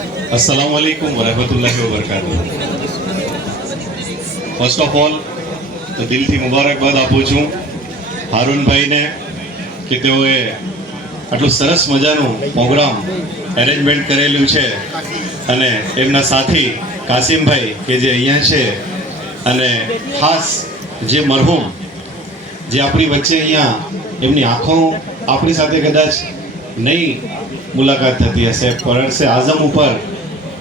Assalamu alaikum warahmatullahi wabarakatuh. First of all, તો દિલથી મુબારકબાદ આપું છું હારૂનભાઈને કે તેઓએ આટલું સરસ મજાનું પ્રોગ્રામ એરેન્જમેન્ટ કરેલું છે અને એમના સાથી કાસિમભાઈ કે જે અહીંયા છે અને ખાસ જે મરહુમ જે આપણી વચ્ચે અહીંયા એમની આંખો આપણી સાથે કદાચ નહીં મુલાકાત થતી હશે. પરણસે આઝમ ઉપર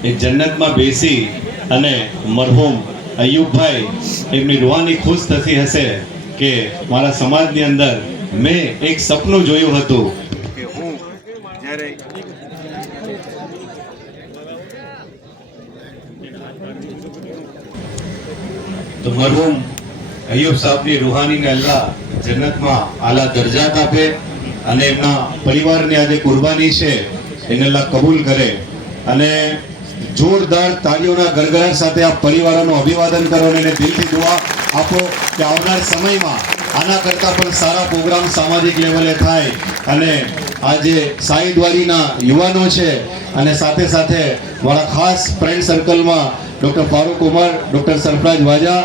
એ જન્નતમાં બેસી અને મરહુમ અયુબભાઈ એમની રૂહાની ખુશ થતી હશે કે મારા સમાજની અંદર મેં એક સપનું જોયું હતું. કે હું જ્યારે તો મરહુમ અયુબ સાહેબની રૂહાનીને અલ્લાહ જન્નતમાં આલા દરજાત આપે. અને એમના પરિવારની આજે કુરબાની છે, એને અલ્લાહ કબૂલ કરે. અને જોરદાર તાળીઓના ગરગડાટ સાથે આ પરિવારોનું અભિવાદન કરો અને એને દિલથી દુઆ આપો કે આવનાર સમયમાં આના કરતાં પણ સારા પ્રોગ્રામ સામાજિક લેવલે થાય. અને આજે સાઈદવારીના યુવાનો છે અને સાથે સાથે મારા ખાસ ફ્રેન્ડ સર્કલમાં ડૉક્ટર ફારૂક ઉમર, ડૉક્ટર સરફરાજ વાજા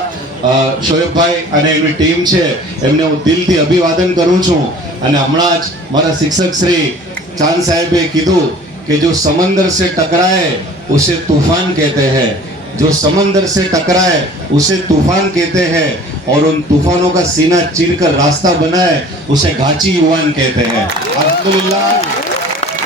શોએબભાઈ અને એમની ટીમ છે એમને હું દિલથી અભિવાદન કરું છું અને હમણાં જ મારા શિક્ષક શ્રી ચાંદ સાહેબે કીધું કે જો સમંદર से टकराए उसे तूफान कहते हैं जो समंदर से टकराए उसे तूफान कहते हैं और उन तूफानों का सीना चीर कर रास्ता बनाए उसे घाची युवान कहते हैं अल्हम्दुलिल्लाह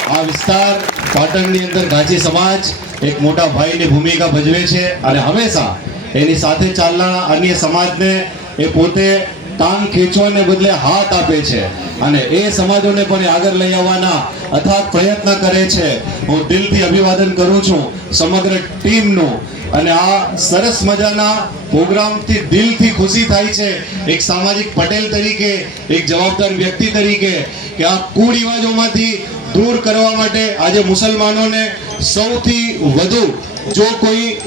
આ વિસ્તાર પાટણની અંદર ગાજી સમાજ એક મોટા ભાઈની ભૂમિકા ભજવે છે અને હંમેશા એની સાથે ચાલનારા અન્ય સમાજને એ પોતે ટાંગ ખેંચવાને બદલે હાથ આપે છે. અને એ સમાજોને પણ આગળ લઈ આવવાના અથાગ પ્રયત્ન કરે છે. હું દિલથી અભિવાદન કરું છું સમગ્ર ટીમનું. અને આ સરસ મજાના પ્રોગ્રામથી દિલથી ખુશી થાય છે. એક સામાજિક પટેલ તરીકે, એક જવાબદાર વ્યક્તિ તરીકે કે આ કુરિવાજોમાંથી દૂર કરવા માટે આજે મુસલમાનોને સૌથી વધુ જો કોઈ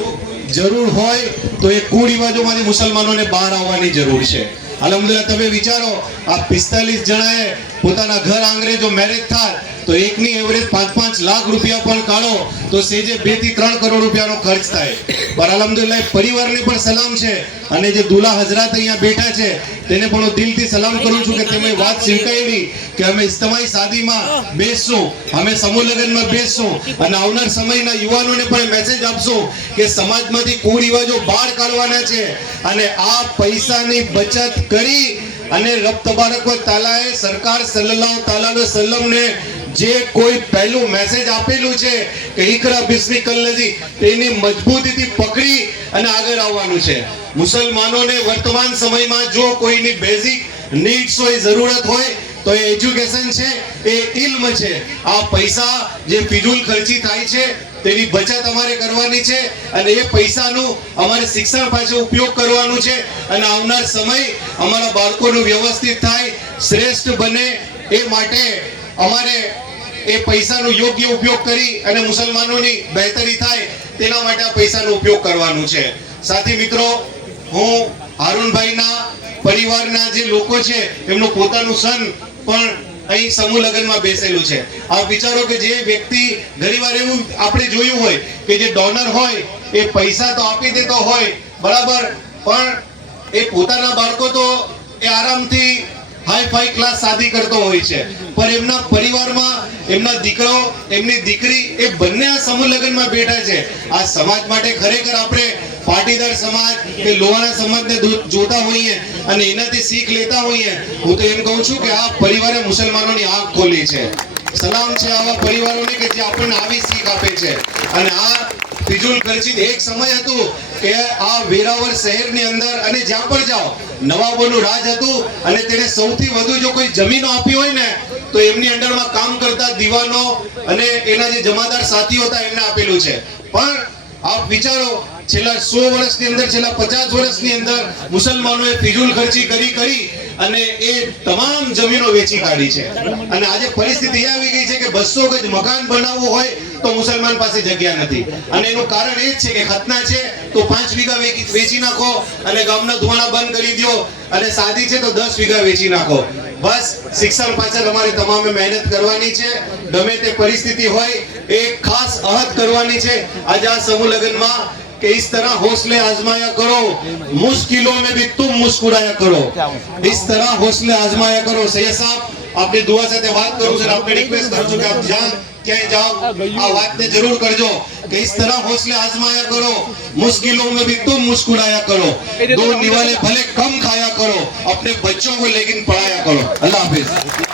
જરૂર હોય તો એ કુરિવાજોમાંથી મુસલમાનોને બહાર આવવાની જરૂર છે. અલહમદુલિલ્લાહ, તમે વિચારો, આ પિસ્તાલીસ જણાએ પોતાના ઘર આંગણે જો મેરેજ થાય, તો એકની એવરેજ પાંચ પાંચ લાખ રૂપિયા પણ કાઢો, તો સેજે બેથી ત્રણ કરોડ રૂપિયાનો ખર્ચ થાય. પણ અલહમદુલિલ્લાહ, પરિવારને પણ સલામ છે અને જે દુલા હજરાત અહીંયા બેઠા છે, તેને પણ હું દિલથી સલામ કરું છું કે તમે વાત સ્વીકારી કે અમે ઇસ્તમાઈ સાદીમાં બેસશું, અમે સમૂહ લગ્નમાં બેસશું અને આવનાર સમયના યુવાનોને પણ મેસેજ આપશું કે સમાજમાંથી કુરિવાજો બહાર કાઢવાના છે અને આ પૈસાની બચત કરી અને રબ તબારક તાલાએ સરકાર સલ્લલ્લાહુ તાલા સલ્લમને જે કોઈ પહેલું મેસેજ આપેલું છે કે ઇકરા બિસ્મી કલ્લજી તેની મજબૂતીથી પકડી અને આગળ આવવાનું છે. મુસલમાનોને વર્તમાન સમયમાં જો કોઈની બેઝિક નીડ્સ હોય, જરૂરત હોય, તો એ એજ્યુકેશન છે, એ ઇલ્મ છે. આ પૈસા જે ફિજુલ ખર્ચી થાય છે તેની બચત અમારે કરવાની છે અને એ પૈસાનું અમારે શિક્ષણ પાસે ઉપયોગ કરવાનું છે અને આવનાર સમય અમારા બાળકોનું વ્યવસ્થિત થાય, શ્રેષ્ઠ બને એ માટે અમારે એ પૈસાનો યોગ્ય ઉપયોગ કરી અને મુસલમાનોની બહેતરી થાય તેના માટે આ પૈસાનો ઉપયોગ કરવાનો છે. સાથી મિત્રો, હું હારૂનભાઈના પરિવારના જે લોકો છે, એમનું પોતાનું સન પણ અહીં સમૂહ લગ્નમાં બેસેલું છે. આ વિચારો કે જે વ્યક્તિ ઘણીવાર એવું આપણે જોયું હોય કે જે ડોનર હોય, એ પૈસા તો આપી દેતો હોય, બરાબર, પણ એ પોતાના બાળકો તો એ આરામથી હાઈ ફાઈ ક્લાસ શાદી કરતો હોય છે. પણ એમના પરિવારમાં એમના દીકરો, એમની દીકરી એ બંને આ સમૂહ લગ્નમાં બેઠા છે. આ સમાજ માટે ખરેખર આપણે પાટીદાર સમાજ કે લોહાણા સમાજને જોતા હોઈએ અને એનાથી શીખ લેતા હોઈએ, હું તો એમ કહું છું કે આ પરિવારે મુસલમાનોની આંખ ખોલી છે. સલામ છે આવા પરિવારોને કે જે આપણને આવી શીખ આપે છે. અને આ ફિજુલ ખર્ચિત એક સમય હતું કે આ વેરાવળ શહેરની અંદર અને જ્યાં પણ જાઓ, નવાબોનું રાજ હતું અને તેને સૌથી વધુ જો કોઈ જમીનો આપી હોય ને, તો એમની અંડરમાં કામ કરતા દીવાનો અને એના જે જમાદાર સાથીઓ હતા એમને આપેલું છે. પણ આપ વિચારો, છેલ્લા સો વર્ષની અંદર, છેલ્લા પચાસ વર્ષની અંદર મુસલમાનોએ ફિજુલ ખર્ચી કરી કરી અને એ તમામ જમીનો વેચી કાઢી છે. અને આજે પરિસ્થિતિ એ આવી ગઈ છે કે બસો ગજ મકાન બનાવવું હોય તો મુસલમાન પાસે જગ્યા નથી. અને એનું કારણ એ જ છે કે ખતના છે, તો પાંચ વીઘા વેચી નાખો અને ગામના ધોવાણા બંધ કરી દો અને સાદી છે તો દસ વીઘા વેચી નાખો. બસ, શિક્ષણ પાછળ અમારે તમામે મહેનત કરવાની છે. ગમે તે પરિસ્થિતિ હોય એક ખાસ અહદ કરવાની છે આજે આ સમૂહ લગ્નમાં કે इस तरह हौसले आजमाया करो मुश्किलों में भी तुम मुस्कुराया करो इस तरह हौसले आजमाया करो सैयद साहब આપની દુઆ સાથે વાત કરું છું અને આપને રિક્વેસ્ટ કરું છું કે આપ જ્યાં ક્યાંય જાઓ આ વાતને જરૂર કરજો કે इस तरह हौसले आजमाया करो मुश्किलों में भी तुम मुस्कुराया करो दो निवाले भले कम खाया करो अपने बच्चों को लेकिन पढ़ाया करो अल्लाह हाफिज